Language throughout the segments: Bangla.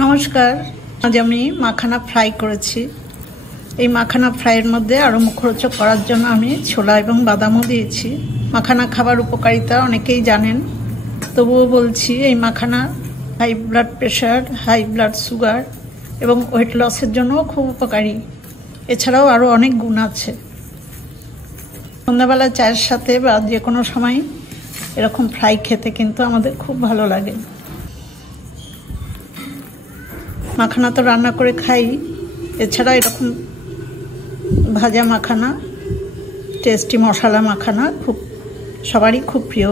নমস্কার, আজ আমি মাখানা ফ্রাই করেছি। এই মাখানা ফ্রাইয়ের মধ্যে আরও মুখরোচক করার জন্য আমি ছোলা এবং বাদামও দিয়েছি। মাখানা খাবার উপকারিতা অনেকেই জানেন, তবুও বলছি এই makhana high blood pressure, high blood sugar এবং ওয়েট লসের জন্যও খুব উপকারী। এছাড়াও আরও অনেক গুণ আছে। সন্ধ্যাবেলা চায়ের সাথে বা যে কোনো সময় এরকম ফ্রাই খেতে কিন্তু আমাদের খুব ভালো লাগে। মাখানা তো রান্না করে খাই, এছাড়া এরকম ভাজা মাখানা, টেস্টি মশলা মাখানা সবারই খুব প্রিয়।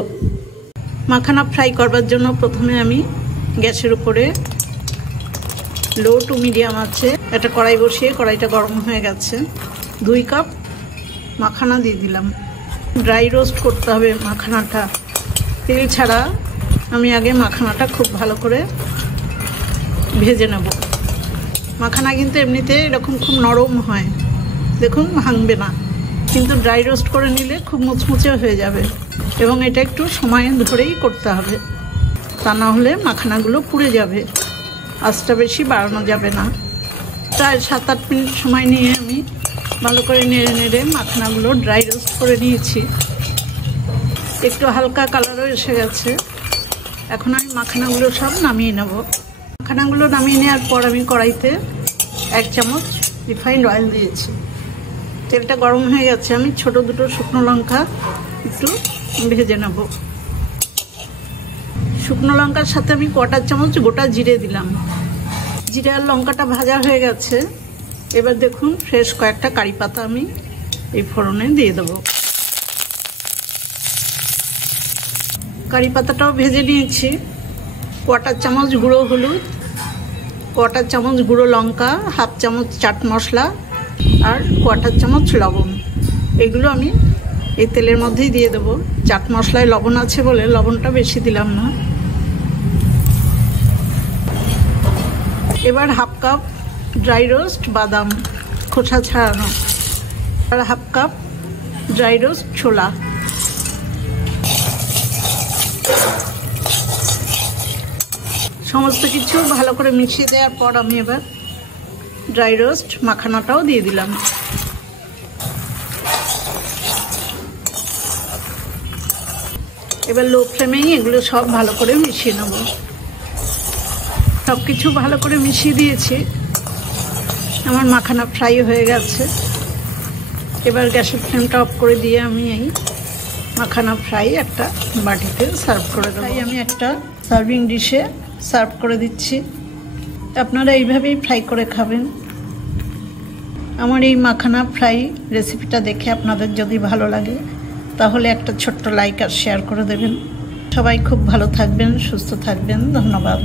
মাখানা ফ্রাই করবার জন্য প্রথমে আমি গ্যাসের উপরে লো টু মিডিয়াম আছে একটা কড়াই বসিয়ে কড়াইটা গরম হয়ে গেছে। 2 কাপ মাখানা দিয়ে দিলাম। ড্রাই রোস্ট করতে হবে মাখানাটা, তেল ছাড়া। আমি আগে মাখানাটা খুব ভালো করে ভেজে নেব। মাখানা কিন্তু এমনিতে এরকম খুব নরম হয়, দেখুন ভাঙবে না, কিন্তু ড্রাই রোস্ট করে নিলে খুব মুচমুচে হয়ে যাবে। এবং এটা একটু সময় ধরেই করতে হবে, তা না হলে মাখানাগুলো পুড়ে যাবে। আঁচটা বেশি বাড়ানো যাবে না। প্রায় 7-8 মিনিট সময় নিয়ে আমি ভালো করে নেড়ে নেড়ে মাখানাগুলো ড্রাই রোস্ট করে নিয়েছি। একটু হালকা কালারও এসে গেছে। এখন আমি মাখানাগুলো সব নামিয়ে নেব। মাখানাগুলো নামিয়ে নেওয়ার পর আমি কড়াইতে 1 চামচ রিফাইন্ড অয়েল দিয়েছি। তেলটা গরম হয়ে গেছে। আমি ছোট দুটো শুকনো লঙ্কা একটু ভেজে নেব। শুকনো লঙ্কার সাথে আমি 1/4 চামচ গোটা জিরে দিলাম। জিরে আর লঙ্কাটা ভাজা হয়ে গেছে। এবার দেখুন ফ্রেশ কয়েকটা কারি পাতা আমি এই ফোড়নে দিয়ে দেবো। কারি পাতাটাও ভেজে নিয়েছি। 1/4 চামচ গুঁড়ো হলুদ, 1/4 চামচ গুঁড়ো লঙ্কা, 1/2 চামচ চাট মশলা আর 1/4 চামচ লবণ। এগুলো আমি এই তেলের মধ্যেই দিয়ে দেবো। চাট মশলায় লবণ আছে বলে লবণটা বেশি দিলাম না। এবার 1/2 কাপ ড্রাই রোস্ট বাদাম, খোসা ছাড়ানো, আর 1/2 কাপ ড্রাই রোস্ট ছোলা। সমস্ত কিছু ভালো করে মিশিয়ে দেওয়ার পর আমি এবার ড্রাই রোস্ট মাখানাটাও দিয়ে দিলাম। এবার লো ফ্লেমেই এগুলো সব ভালো করে মিশিয়ে নেব। সব কিছু ভালো করে মিশিয়ে দিয়েছি। আমার মাখানা ফ্রাই হয়ে গেছে। এবার গ্যাসের ফ্লেমটা অফ করে দিয়ে আমি এই মাখানা ফ্রাই একটা বাটিতে সার্ভ করে দেবো। আমি একটা সার্ভিং ডিশে সার্ভ করে দিচ্ছি। আপনারা এইভাবেই ফ্রাই করে খাবেন। আমার এই মাখানা ফ্রাই রেসিপিটা দেখে আপনাদের যদি ভালো লাগে তাহলে একটা ছোট্ট লাইক আর শেয়ার করে দেবেন। সবাই খুব ভালো থাকবেন, সুস্থ থাকবেন। ধন্যবাদ।